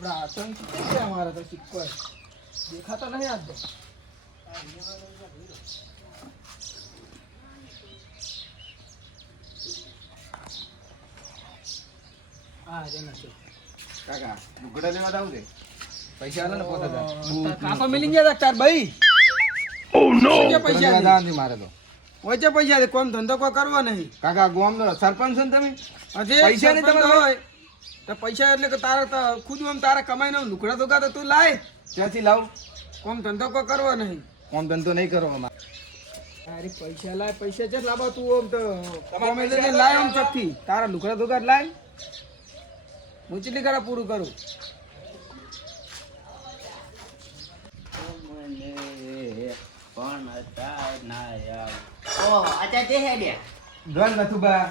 આપડા આતંક છે અમારા તો સિક્કો દેખાતો નહીં આજ તો હા રે નથી કાકા લુગડા લેવા જાવ છે પૈસા આલે ને પોતા કાકો મિલી ગયા તાર ભાઈ ઓ નો પૈસા દાંતી મારે તો ઓછે પૈસા કોમ ધંધો કોઈ કરવો નહીં કાકા ગોમ નો સરપંચ છો ને તમે હજી પૈસા નહીં તમારે હોય તો પૈસા એટલે કે તારે તો ખુદ આમ તારે કમાઈને લુકડા ધોકા તો તું લાય ક્યાંથી લાવ કોમ ધંધો કોઈ કરવો નહીં કોમ ધંધો નહીં કરો અમારે અરે પૈસા લાય પૈસા છે લાવો તું આમ તો કમાઈ લઈને લાય આમ ચોકથી તારા લુકડા ધોકા લાય હું ચીલી કરા પૂરું કરું ધન નથું બા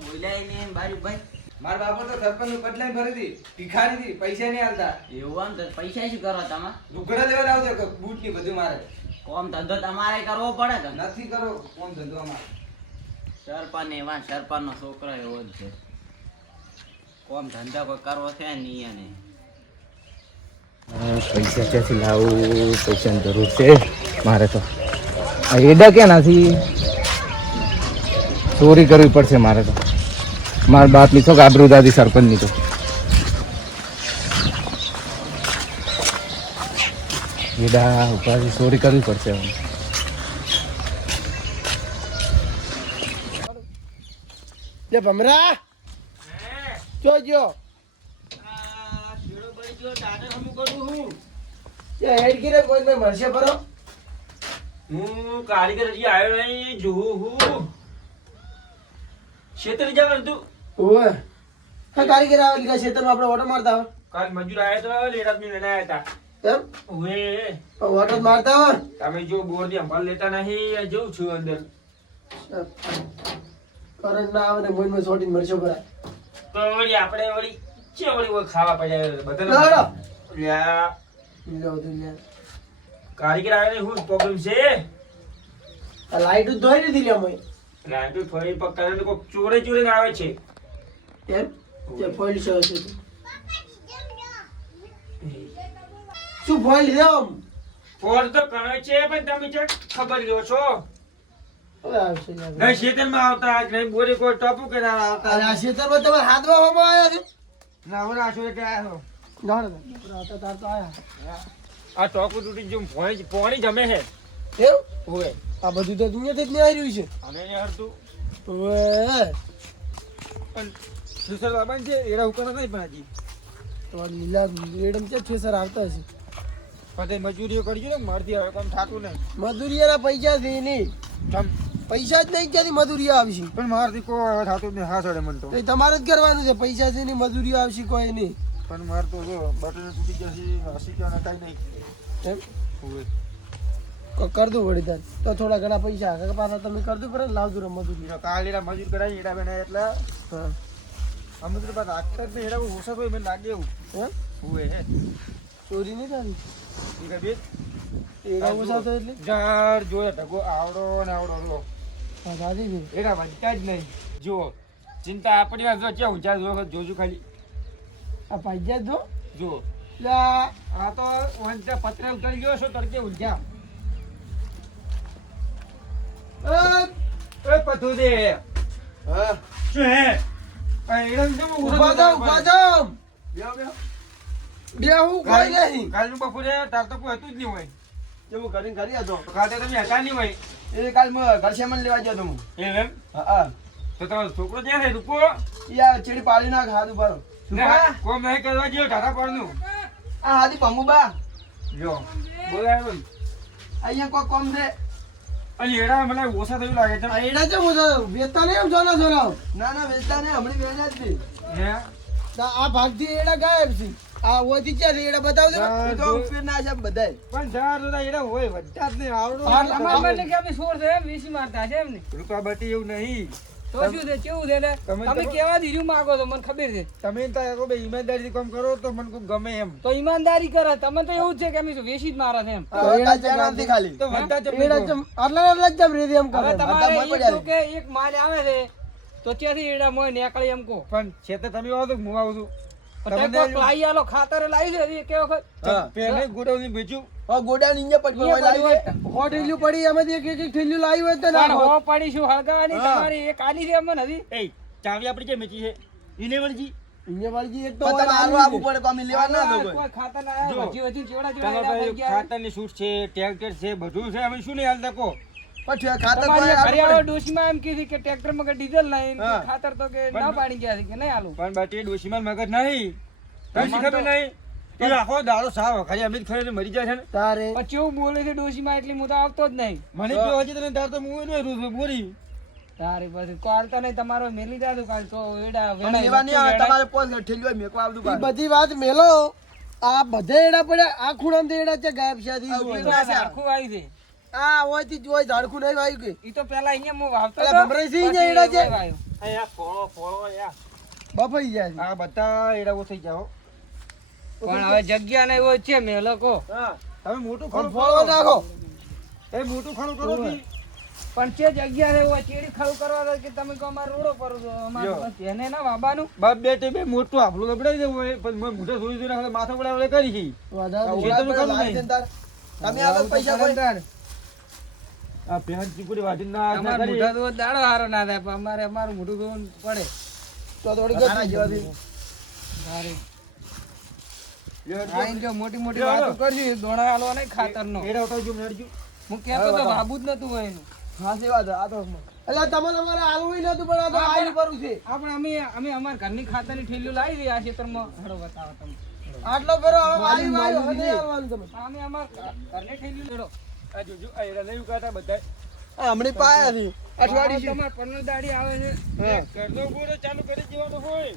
બોલાય ને બારી ભાઈ મારા બાપુ તો સરપંચ નું કટલાઈ ભરી હતી ભિખારી હતી પૈસા નહીં આલતા એવું આમ તો પૈસા શું કરો તમે લુગડા લેવા જાવ છે બૂટ ની બધું મારે કોમ ધંધો તમારે કરવો પડે કે નથી કરો કોમ ધંધો અમારે સરપંચ એવા સરપંચ નો છોકરો એવો જ છે કોમ ધંધો કોઈ કરવો છે નહીં એને પૈસા ક્યાંથી લાવું પૈસાની જરૂર છે મારે તો આ એડા ક્યાં નથી ચોરી કરવી પડશે મારે તો મારા બાપની તો આબરૂ દાદી સરપંચની તો એડા ઉપાધિ ચોરી કરવી પડશે હવે લે ભમરા જોજો હેડ ગીરે કોઈ કોઈ મળશે બરો હું કારીગર હજી આવ્યો નહીં જોઉં હું ક્ષેત્ર જવાનું તું ઓવે હા કારીગર આવે લીધા ખેતરમાં આપણે ઓટો મારતા હોય કાલ મજૂર આવ્યા તો લેટ આદમી લઈને આવ્યા એમ હતા ઓએ ઓટો મારતા હોય તમે જો બોર ની સંભાળ લેતા નહીં આ જઉં છું અંદર કરંટ ના આવે ને મોઈમાં છોડીને મળશે ભરાય તો વળી આપણે વળી છે વળી ઓય ખાવા પડ્યા ના, બધા ના. લ્યા લો દુનિયા કારીગર આવ્યા નહીં શું પ્રોબ્લેમ છે આ લાઈટ ધોઈ દીધી લે મોઈ લાઈટ ફરી પકડે કોઈ ચોરે ચોરે આવે છે એમ તે ફોઈલ છે શું ફોઈલ છે આમ ફોર તો કરે છે પણ તમે છે ખબર લ્યો છો હવે આવશે લે નહીં ખેતરમાં આવતા નહીં બોરી કોઈ ટપુ કે ના આવતા અરે આ ખેતરમાં તમારે હાથમાં હોમાં આવ્યા છે ના હું ના છું એટલે આવ્યો ના ના રાતા તાર તો આયા આ ટોપુ તૂટી જો પોણી જમે છે એવું ઓએ આ બધું તો દુનિયાથી જ નહીં આવી રહ્યું છે અને ને હરતું ઓવે પણ સુસર બાબાન છે એરા ઉપર નહીં પણ હજી તો લીલા રેડમ છે થેસર આવતા હશે પણ મજૂરીઓ કરજો ને મારથી હવે કામ થાતું નહીં મજૂરીના પૈસા છે નહીં તમ પૈસા જ નહીં ક્યાંથી મજૂરી આવશે પણ મારથી કોઈ હવે થાતું જ નહીં હા સડે મન તો તો એ તમારે જ કરવાનું છે પૈસા છે નહીં મજૂરી આવશે કોઈ નહીં પણ માર તો જો બટન તૂટી જશે હસી ક્યાં નકાય નહીં એમ ઓએ કર દઉં વળી તાર તો થોડા ઘણા પૈસા આગળ પાછા તમે કર દો પડે ને લાવજો રે મજૂરી એનો કાલેરા મજૂર કરાવી એડા બેના એટલે હા અમે તો પાછા આખતા જ નહીં એડા ઓછા તો મને લાગે એવું એમ ઓએ હે ચોરી નહીં થતી એ બે એના ઓછા થાય એટલે જાર જોયા ઢગો આવડો ને આવડો રો હા દાદી છે એડા વધતા જ નહીં જુઓ ચિંતા આપણી વાત જો છે ઊંચા જોજો ખાલી આ પૈસા જ દો જુઓ એટલે આ તો વંચા પતરા ઉતરી ગયો છો તડકે ઊંચા એ પથું દે હા શું હે એડા જમ ઉભા જાઓ ઉભા જાઓ બે હું કોઈ નહીં કાલનું બપોરે તાર તો કોઈ હતું જ નહીં હોય જેવું કરીને કરી હતો કાલે તમે હતા નહીં હોય એ કાલ ઘરસામાન લેવા ગયો તો હું એમ હા તો તમારો છોકરો ક્યાં છે રૂપો યા ચીડી પાડી નાખ હાથ ઉપર ના કોમ નહીં કરવા જેવું ટાટા પડનું આ હાથી પંબુબા જો બોલાય બોલ અહીંયા કોઈ કોમ દે અને એડા મને ઓછા થયું લાગે છે આ એડા છે ઓછા વેચતા નહીં એમ જોના જોના ના ના વેચતા નહીં હમણાં વેચા જ નહીં હે આ ભાગથી એડા ગાયબ છે આ ઓથી ક્યાં છે એડા બતાવજો એ તો ઉપીર ના છે બધાય પણ જાર જોતા એડા હોય વધતા જ નહીં આવડો રૂપા બટી એવું નહીં તો શું છે કેવું છે ને તમે તમે કેવા દીધું માંગો છો મને ખબર છે તમે તાર કો બે ઈમાનદારીથી કામ કરો તો મને ખૂબ ગમે એમ તો ઈમાનદારી કરે તમે તો એવું જ છે કે અમે વેચી જ મારા છે એમ એડા ચાર નથી ખાલી તો વધતા જ એડા ચમ આટલા આટલા જ ચમ રેડી એમ હવે કરે તમારે બધા એક પડ્યા તો કે એક માલ આવે છે તો ત્યાંથી એડા મોય નીકળે એમ કો પણ છે તો તમે આવો તો હું આવું છું પણ તે કોક લાઈ આલો ખાતર લાવી છે હજી કે વખત હા. પહેલે ગોડાઉન વેચ્યું હા, ગોડાઉન ઇન્જે પડી ઇન્જે લાવી પડી છે. સો ઠેલીઓ પડી એમાંથી એક એક ઠેલીઓ લાવી હોય તો પણ ના હો પડી શું હળગાવાની હા. તમારી એક આલી છે અમને હજી એ ચાવી આપણી જે મેચી છે ઈને વળજી ઇન્જે વાળજી એક તો પણ તને હાલવા આવવું પડે પામી લેવા ના દો કોઈ. કોઈ ખાતર લાયા જો. વધી વધી ચેવડા તમારા ચેવડા પાસે થઈ ગયા ખાતરની છૂટ છે ટ્રેક્ટર છે બધું છે અમે શું નહીં હાલતા કહો પછી ખાતર તો તમારી એ ઘરે આપવું આવો ડોશીમાં એમ કીધી કે ટ્રેક્ટરમાં કે ડીઝલ નહીં કે હા. ખાતર તો કે ના પાડી ગયા છે કે નહીં આલું પણ બાટી ડોશીમાં મગજ નહીં તને તમારે ખબર તો- નહીં એ આખો દાડો સાવ ખાલી અમે જ ખાઈને મરી જાય છે ને તારે પછી એવું બોલે છે ડોશીમાં એટલી હું તો આવતો જ નહીં મને જો હજી તને દાર તો હું એનો રૂ બોરી તારી પછી કોલ તો નહીં તમારો મેલી જાતું કાલ તો એડા અમે લેવા નહીં આવે તમારે પોસ ઠેલીઓ મેકવા આવતું ઈ કાઢ. બધી વાત મેલો આ બધે એડા પડ્યા આ ખૂણામાં એડા છે ગાયબ છે આ આ દીધું. આખું આવી છે આ હોયથી જોઈ ઝાડખું નહીં વાયું કે ઈ તો પેલા અહીંયા હું વાવતો અલા, ભમરાઈ સિંહ ને એડા છે? વાયો. અહીંયા ફોળો ફોળો યા બફાઈ ગયા છે. આ બધા એડાઓ થઈ જાઓ પણ હવે જગ્યા ને એવો છે મેલો કો હા તમે મોટું પણ ખરું ફોળો નાખો એ મોટું ખરું કરો કી પણ છે જગ્યા ને એવો ચેડી ખરું કરવા દો કે તમે કહો અમારે રોડો પર છો અમારે યો. બસ એને ના વાબાનું બાપ બેટે બે મોટું આપણું લબડાઈ દેવું હોય પણ મેં મોઢે જોઈ જોઈને માથા ઉડાવડે કરી છે વધારે આ ઉડા ખેતરનું પડે કામ લાવી નહીં. દે ને તાર. તમે આગળ પૈસા કોઈ આ પેહન ચીકુડી વાટીને ના ના અમારે કરી. મોઢા તો દાડો હારો ના થાય પણ અમારે અમારું મોઢું ધોવું પડે તો થોડી ગતિ જેવાથી. તારે લ્યો, આઈને જો મોટી મોટી યો, વાતો યો. કરજી દોણા આલો નહીં ખાતરનો એડા ઉઠાવજો મેળજો હું કહેતો તો બાબુ જ નતું હોય એનું હાચી વાત છે, આ તો એટલે તમને અમારે આલવું ય નતું પણ આ તો આયુ કરું છે. આપણે અમે અમાર ઘરની ખાતરની ઠેલીઓ લાવી દઈએ આ ખેતરમાં હડો બતાવો તમે આટલો ફેરો હવે આયુ આયુ હવે નહીં આલવાનું તમે. અમે અમાર ઘરની ઠેલીઓ લેડો આ જોજો આ એડા નહીં ઉકાતા બધાય આ હમણાં પાયા છે. અઠવાડિયું છે. તમાર પન્નર દાડી આવે છે હા. ઘરનો ગોળો ચાલુ કરી દેવાનો હોય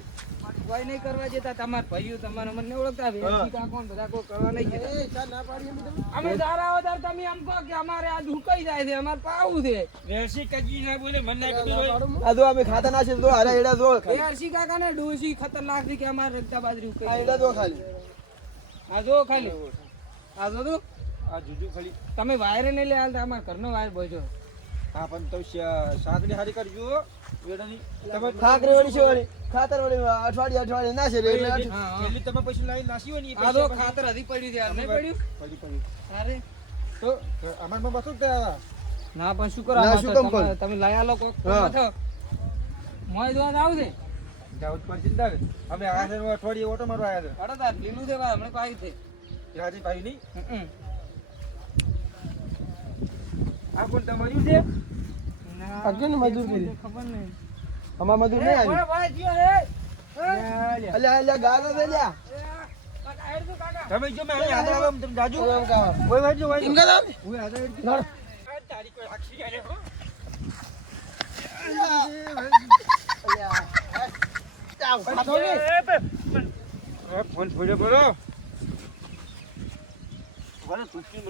કોઈ નહીં કરવા જતા તમાર ભાઈઓ તમારે મને નહીં ઓળખતા વેચી કાકો ને બધા કોઈ કરવા નહીં જતા એ ચા ના પાડી એમ તમે. અમે દારા આવો તાર તમે એમ કહો કે અમારે આ ધુકાઈ જાય છે અમારે પાવું છે રેસી કજી ના બોલે મને ના કદી હોય આ જો અમે ખાતા ના છે તો હારા એડા જો એ હર્ષી કાકા ને ડોસી ખતરનાક છે કે અમારે રક્તા બાજરી આ ઉકાઈ એડા જો ખાલી આ જો ખાલી આ જો તું આ જોજો ખાલી તમે વાયરે નહીં લે હાલતા અમારા ઘરનો વાયર બોજો હા પણ તો શાકની હારી કરજો વેડાની તમે ખાકરી વાળી છે વાળી ખાતર વાળી અઠવાડિયે ના છે રે એટલે હા હા. પેલી તમે પછી લાઈન નાસી હોય ને એ આ તો પૈસા ખાતર હજી પડ્યું છે આ નહીં પડ્યું પડી પડી અરે તો અમારમાં બસો ત્યાં ના પણ શું ના, શું કામ કરો કરું? તમે લાયા લો કોક હા. થો મોય દોવા આવ છે જાવ પર ચિંતા કરે. અમે આ છે અઠવાડિયે ઓટો મારવા આવ્યા અડો તાર લીલું છે ભાઈ હમણાં પાઈ છે છે હાજી ભાઈ નહીં હમ. આ કોણ તમારું છે ના, આ કેને મજૂર કરી? ખબર નહીં અમાર મજૂર નહીં આવી. ઓય ભાઈ જીઓ રે અલ્યા અલ્યા ગાળો દે લ્યા. કાકા હેડ તું કાકા તમે જો મેં અહીં આગળ આવો તમે જાજો એમ કાવા. ઓય વાજો વાજો એમ કામ. ઓય આગળ હેડજો. લડ. આ તારી કોઈ આખી આલે હો આ તો નહીં. ફોન છોડ્યો બોલો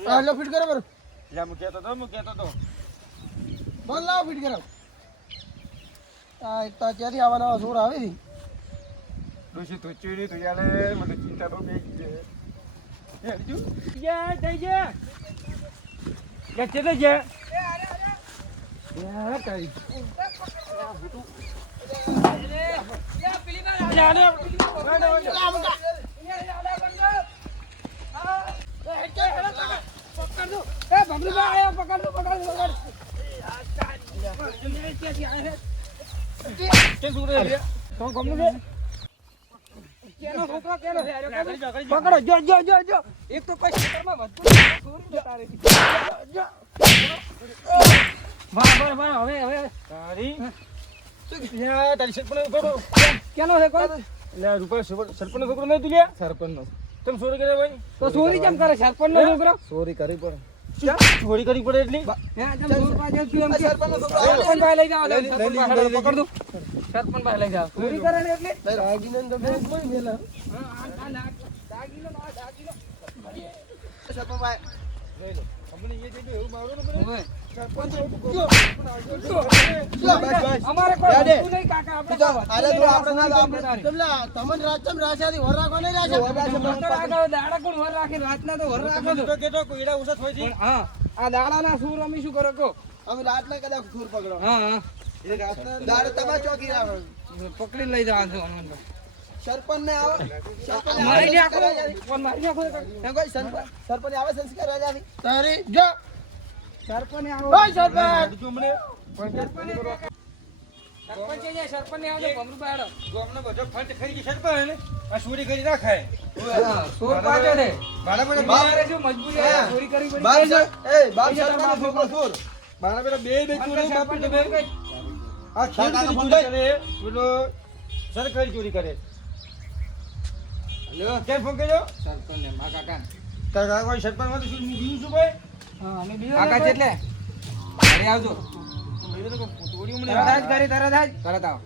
આ લો ફીટ કરો બરો. લે હું કહેતો તો બોલ લાવ ફીટ કરો. આ એક તો ક્યાંથી આવવાના સોર આવે છે. ડોશી તો ચીડી તો યાલે મને ચિંતા તો બે છે હેડજો યા થઈ જા લે ચલે જા યા તારી યા પેલી બાર કે સુરે લે તો ગમનું છે પકડો જો જો જો જો એક તો કોઈ ખેતરમાં વધતું નથી, છોડી દે તારે બરાબર હવે તારી યા તારી સરપંચ છોકરો કેનો છે કોઈ લે રૂપિયા સરપંચ છોકરો નહીં તું લે સરપંચ નો તમે ચોરી કરે ભાઈ તો ચોરી કેમ કરે સરપંચ નો છોકરો ચોરી કરી પડે. ચોરી કરી પડે એટલી હે તમે ચોર પાછળ શું એમ કે? સરપંચ નો છોકરો સરપંચ ભાઈ લઈ જાઓ લઈ સરપંચ લઈ ભાઈ લઈ પકડ દો સરપંચ ભાઈ લઈ જાઓ ચોરી કરે ને એટલે રાગીને તો બે કોઈ મેલા. દાગીનો સરપંચ ભાઈ. અમને એ દેજો એવું મારો ને મને ઓય. સરપંચ લો બસ બસ. અમારે કોઈ યાદે. વસ્તુ નહીં કાકા આપણે તો કોઈ વસ્તુ આલે તો નહીં, આપણે ના ચોરી આપણે કરી તમલા તમને રાજચમ રાશાથી વર રાખો નહીં રાશા. તો રાખો, દાડા કોણ વર રાખે રાતના તો વર રાખો છો. તો કેતો કોઈડા ઓછા થોઈ પણ હા આ દાડાના સૂર અમે શું કરો કહો અમે રાતના કદાચ ખૂર પકડો. હા હા દાડે તમે ચોકી રાખો. પકડી લઈ જવા છો અમને. સરપંચ ને આવે સરપંચ મારી નાખો ફોન મારી નાખો એમ કોઈ સરપંચ આવે સંસ્કાર રાજાની તારી જો સરપંચ આવો ઓય સરપંચ સરપંચ છે સરપંચ ને આવજો ભમરું પાડો ગામનો બધો ફંડ ખરી ગઈ સરપંચ ને આ ચોરી કરી ના ખાય સોર પાડો ને મારા મને મારે શું મજબૂરી આ ચોરી કરી પડી બાપ સર એ બાપ સરપંચ છોકરો ચોર મારા બેટા બે ચોરી બાપુ તમે આ ખેડ કાકા ચોરી ફોન કરે પેલો સરકારી ચોરી કરે હેલો કેમ ફોન કર્યો સરપંચ ને મા કાકા તારા કોઈ સરપંચ માં શું બીજું શું ભાઈ હા અમે બીજો કાકા એટલે ઘરે આવજો ચોરી મને તરત જ કરી તરત આવો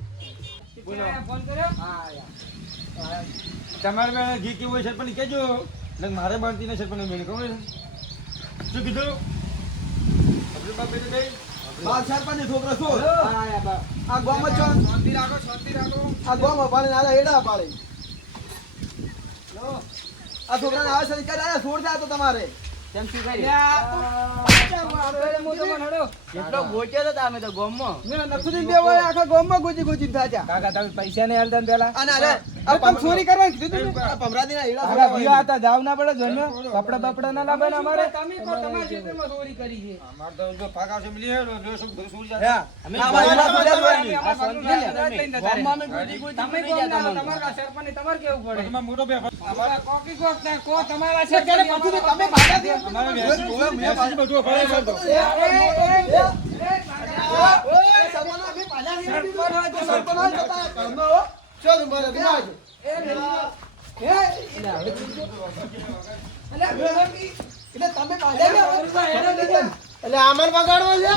બોલો. ફોન કર્યો હા તમારે બેન જે કેવું હોય સરપંચ કહેજો ને મારે બાંધતી ને સરપંચ મેં કહું શું કીધું આપણે બાપ બેટા ભાઈ બાપ સરપંચ છોકરો ચોર આ ગામમાં છો શાંતિ રાખો આ ગામમાં પાડે આલા એડા પાડે આ છોકરાને આવે સંસ્કાર આયા છોડ જાય તો તમારે કેમ શું કરી કેટલો ગોચ્યો તો તમે તો ગોમમાં નખુદી દેવો આખા ગામમાં ગોજી થાજા કાકા તમે પૈસા નહીં હાલતા ને પેલા અને અરે આ ચોરી કરવાની કીધું તમે આ ભમરાદીના એડા અરે ભીયા હતા જાવ ના પડે જન્મ કપડા બપડા ના લાવે ને અમારે તમે કો તમારા ક્ષેત્રમાં ચોરી કરી છે અમાર તો જો પાક આવશે મિલી હેડો જો શું બધું છોડી જાય અમે તમારા સરપંચ તમારે કેવું પડે તમાર મોટો બે અમારા કોકી કોક ના કો તમારા તમે ભાગા દે અમારે મેસેજ બધું ફરે છે તો એટલે આમર બગાડવો છે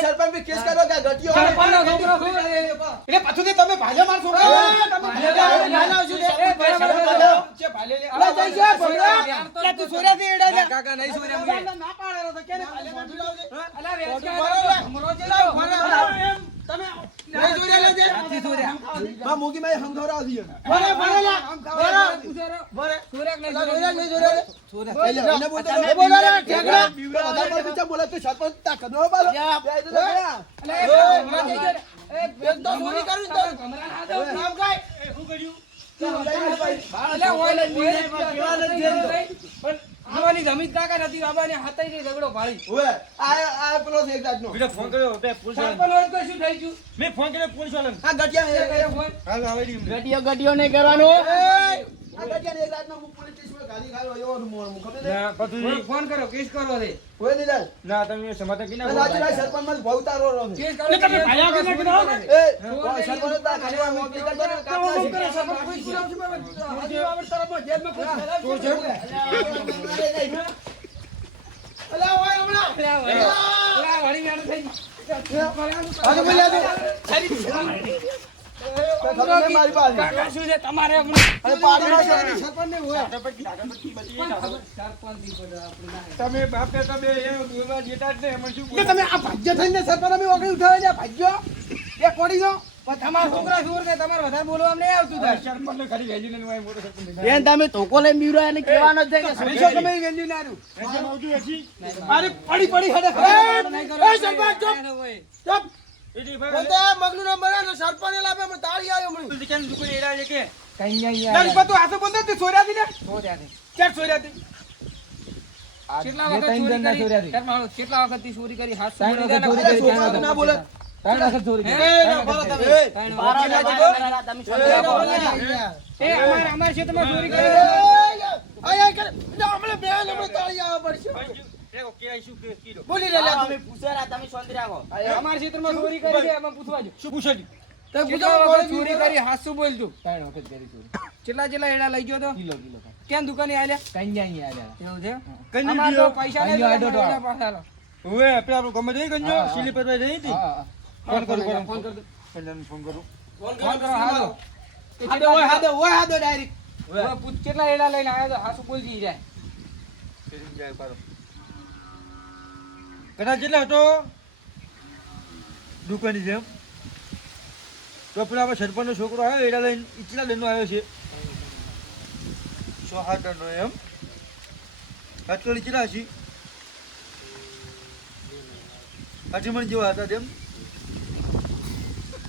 સરપંચ બી કેસ કરો કે ગટિયો એટલે પાછું તમે ભાજ્યા મારશો કાકા નહીં સોર્યા ના પાડેલો તો કેને મૂકી મેં હમખવરાવ દીયો જમીન કાકા નથી બાબાને હાથે ઝઘડો ભાળી બીજો ફોન કર્યો બે પોલીસ સરપંચ હોય તો શું થઈ ગયું મેં ફોન કર્યો પોલીસ વાળાને ફોન હાલ આવે રી ગટીઓ નહીં કરવાનું ના પતું ફોન કરો કેસ કરો રે ના તમે સમાધાન કરી નાખો કેસ કરો તમે ભાયા કે કાકા શું છે તમારે તમે બાપે તમે એ બોલવા જેતા જ ને એમાં શું બોલ તમે આ ભાગ્ય થઈને સરપંચ અમે ઓગળી ઉઠાવે છે ભાગ્યો એ પડી ગયો પણ તમારા છોકરા શું કે તમારે વધારે બોલવા નહીં આવતું થાય સરપંચને ખાલી વેજી લઈને વાય મોટો સરપંચ બેન તમે ધોકો લઈને બીવરો એને કહેવાનો જ છે કે પૈસા તમે વેલ્યુ ના રહ્યું એમ આવતું હજી અરે પડી હડે એ સરપંચ ચૂપ એડી બોલતે મગનું નામ બના તો સરપંચ લાવે મને તાળી આવ્યો મને ભાઈ કેમ દુકો એડા છે કે તારી પતો આસો બોલતે તું સોર્યા દી ને ચાર સોર્યા દી કેટલા વખત ચોરી કરી કેટલા વખત થી ચોરી કરી હાથ છોકરા ના બોલે એ અમારા ક્ષેત્રમાં ચોરી કરી આય કરે હમણે બે નંબર તાળી આવવા પડશે એકો કે શું કે કીધો બોલી રહ્યા તમે પૂછેરા તમે શાંતિ રાખો અમારા ક્ષેત્રમાં ચોરી કરી છે અમે પૂછવા જો શું પૂછે કેટલા વખત ચોરી કરી હાથ શું બોલતું કેટલા એડા લઈ ગયો તો કેમ દુકાને આલ્યા એવું છે કંઈ અમાર તો દીયો પૈસા નહીં એડા પાછા આલો. ઓએ આપણે આપણો ગમે જઈ ગયો સિલી પર જઈ હતી ફોન કરું ફોન કર દો. ફોન કરું ફોન કરો હાલો હાદો ડાયરેક્ટ હવે પૂછ કેટલા એડા લઈને આવ્યા તો હાસુ બોલજી જાય ફેરીને જાય પારો કદાચ કેટલા હતો દુકાની જેમ તો પેલા આપણે સરપંચનો છોકરો આવ્યો એડા લઈને ઇચલા લઈને આવ્યો છે 100 ટનનો એમ કટોળી ચીલા છે હજી મને જેવા હતા તેમ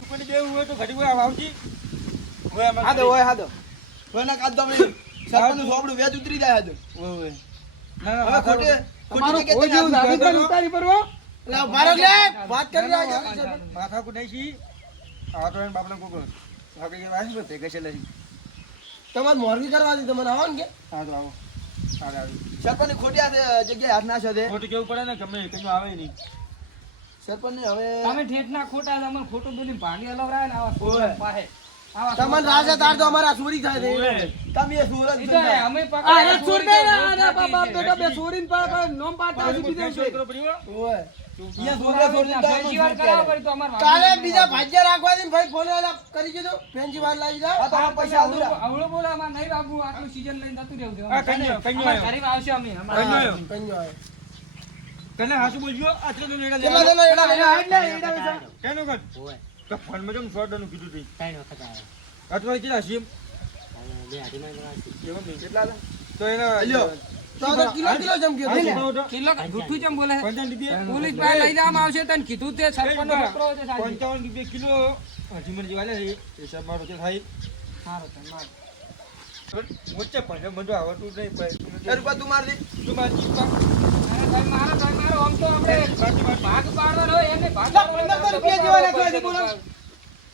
કોઈને દેવું હોય તો ઘડી કોઈ આવજી હોય અમારે હાદો હોય હાદો કોઈના કાદ તો અમે સરપંચનું સોપડું વ્યાજ ઉતરી જાય હાદો હોય ના હવે ખોટે તમારું કોઈ જેવું દાદી પર ઉતારી પરવો એટલે ભારો લે વાત કરી રહ્યા છે માથા કુ નહીં છી આ તો એને બાપને કોકો આ કે વાસી બતે કે છે લઈ તમારે મોરવી કરવા દી તમને આવો ને કે હા તો આવો સારા આવી સરપંચ ખોટી જગ્યાએ હાથ ના છે ખોટું કેવું પડે ને ગમે કઈ આવે નહીં સરપંચ ને હવે તમે ઠેઠના ખોટા તમને ખોટું બોલીને ભાંગી અલવરાય ને આવા સોળ પાસે આવા તમને રાજા તાર તો અમારા ચોરી થાય છે તમે એ સુરત ઈ તો અમે પકડ્યા અરે ચોર નહીં ચોરી અરે કરી, બાપ ચોરી બેટા બે કરી. ચોરીને નોમ પાડતા હજી બીજા છે છોકરો પડ્યો ઓય ઈયા છોકરા છોડીને તો ફેન્સી વાર કરાવો પડી તો અમાર કાલે બીજા ભાગ્ય રાખવા દે ભાઈ ફોન કરી દીધો ફેન્સી વાર લાવી દો આ તો પૈસા આદુરા આવડો બોલો અમાર નહીં બાબુ આટલું સીઝન લઈને જતું રહેવું છે આ કન્યો અમાર આવ્યો ગરીબ આવશે અમે કન્યો અમાર આવ્યો કંજો આવે કને હાસુ બોલજો આટલો તો લેડા કેટલા જણા એડા એટલે એડા પૈસા કેનો કર તો ફોન માં જમ સોડનું કીધું તી અટવા કેટલા સીમ કેટલા તો એના લ્યો તો કિલો કિલો જમ ગયો કિલો જૂઠું કેમ બોલે છે? 55 રૂપિયા પોલીસ પાસે લઈ જવામાં આવશે તને કીધું તે સરપંચનો છોકરો છે સાહેબ. 55 રૂપિયા કિલો હજી મને જેવા લે હિસાબ મારો છે થાય સારું તને માર. મોચે પણ બધું આવતું નહીં એ રૂપિયા તું માર દે તું મારી ચિંતા અરે ભાઈ મારો આમ તો આપણે ભાગ પાડવાનો હોય એને ભાગ લા, પાડવાનો 1500 રૂપિયા જેવા નાખવા દે બોલો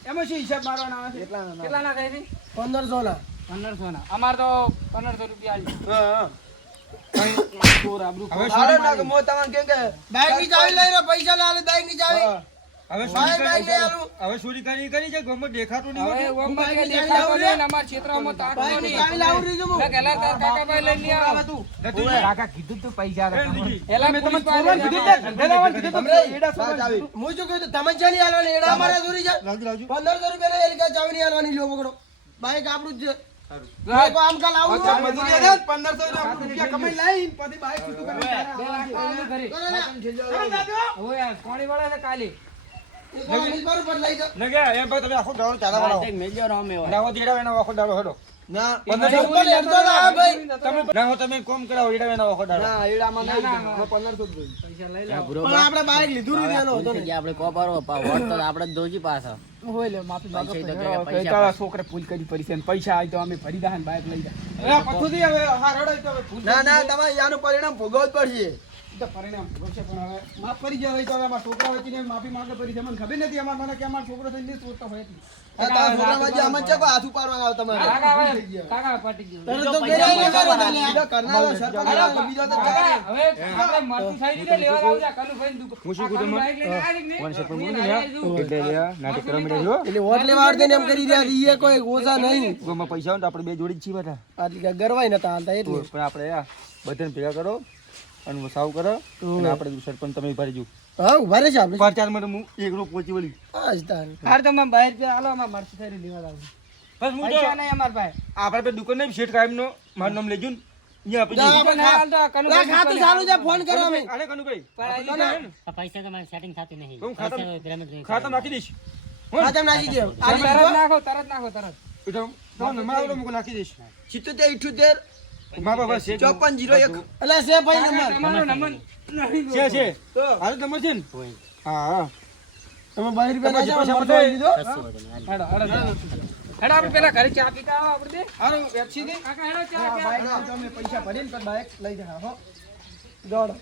એમાં શું હિસાબ મારવાના આવે છે કેટલા ના થાય છે? 1500 ના 1500 ના અમાર તો 1500 રૂપિયા આલી. હા ચોર આબરૂ હવે હાલો ના કે મો તમને કેમ કે બાઈક ની ચાવી લઈ લો પૈસા ના આલે બાઈક ની ચાવી હવે ભાઈ બાઈક લઈ આલું હવે ચોરી કરી છે ગમે દેખાતું નહીં હવે હોતું. ઓમમાં કે બાઈક ની દેખાતો ચાવી નહીં ને અમાર ક્ષેત્રમાં તાકતો બાઈક ની નહીં. ચાવી લાવું રીજો મો લે ગેલા તાર કાકાભાઈ લઈને આવો. નથી કાકા કીધું તું પૈસા એ દીદી. એલા મેં પોલીસ તમને પાસે ચોરવાનું કીધું લઈ તે જવાનું. ધંધાવાનું કીધું તમને એડા ચાવી હું શું કહ્યું તમે ચાલી આલવાની એડા અમારા ચોરી છે લાવજો લાવજો 1500 રૂપિયા લઈ એલી ચાવી ની આલવાની લ્યો પકડો બાઈક આપણું જ છે મેં કો આમ કાલ આવું છું. મજૂરી હતા 1500 રૂપિયા કમાઈ લાઈ પછી બાઈક છૂટું કરી 2 લાખ પાવાનું ઘરે. હવે આ કોણી વાળા છે કાલે. લઈ જાઓ ન ગયા એમ ભાઈ તમે આખો દાડો ચાલા વાળો રાવો દેડા એનો આખો દાડો હેડો ના એમાં સરપંચ હેડતો ના ભાઈ તમે રાવો તમે કોમ કરાવો એડા એનો આખો દાડો ના એડામાં નહીં ના, ના. 1500 જ જોઈએ. પૈસા લઈ લો. પણ આપણે બાઈક લીધું રૂપિયાનો હતો ને હોય લે માફી માંગો. તારા છોકરે ભૂલ કરી પડી છે ને પૈસા આવી તો અમે ભરી દા બાઈક લઈ જા પછુથી હવે હા રડાય તો હવે ભૂલ ના ના તમારે યાનું પરિણામ ભોગવવું જ પડશે તો પરિણામ ભોગવશે પણ હવે માફ કરી જાય તો હવે અમારા છોકરા વચ્ચે માફી માંગે પડી છે મને ખબર નથી અમારા મને કે અમારો છોકરો થઈને નહીં સોચતો હોય એટલે તારા છોકરા વચ્ચે અમન છે હાથ ઉપાડવા આવ તમારે કાકા હવે કાકા પાટી ગયું. તરત તો ગેરાઈ નહીં કરે તાલે. બીજો કરનારો સરપંચ બીજો તો કાકા, હવે આપણે મરતું થઈ ગયું લેવા આવું જા કનુભાઈની દુકાન. હું શું આ કીધું મને? કનુભાઈ લઈને આવ્યા છે કે નહીં? કોણ સરપંચ હું બોલું અહીંયા ને? જઉં. એટલે લ્યા નાટક કરવા માંડ્યા છો એટલે વોટ લેવા આવડે ને એમ કરી રહ્યા છે એ કોઈ ઓછા નહીં ગોમાં પૈસા હોય ને તો આપણે બે જોડી જ છીએ બધા આટલી કાંઈ ગરવાય નતા હાલતા એટલે પણ આપણે આ બધાને ભેગા કરો અને સાવ કરો અને આપણે સરપંચ તમે ભરી જો હા ઉભા રહેશે આપણે 4 મિનિટ હું એકલો પહોંચી વળી હા જ તાન હાર તો માં બહાર ગયા હાલો માં મરતું થઈ લેવા આવું. બસ હું તો પૈસા નહીં અમાર પાસે. આપણે બે દુકાન નહીં શેઠ કાયમ નો મારું નામ લેજો ને અહીંયા આપી જા, દઈએ. આપણે ના હાલ તો આ કનુભાઈ ખાતું દુકાને ચાલુ છે ફોન કરો અમે આને કનુભાઈ પણ આ કોને? પૈસા તમારે સેટિંગ થતું નહીં હું ખાતા નાખી દઈશ ખાતા નાખી દે તરત નાખો તરત નાખો તરત. એટલે તમારો નંબર આવેલો મૂકો નાખી દઈશ 77 78 મા બાબા શેઠ 5401 એટલે છે ભાઈ નંબર તમારો નંબર નહીં છે છે તો હાલ નંબર છે ને હા હા તમે 2 રૂપિયા તમારે નાખ્યા, પૈસા મરતો હોય બતાવી. દીધો હેડો હેડો આપણે પેલા ઘરે ચા પીતા આવો આપણે બે. હારું વેચી દે કાકા હેડો ચા હા પીવા. બાઈક તો અમે પૈસા ભરીને પછી બાઈક લઈ જા હો દોડો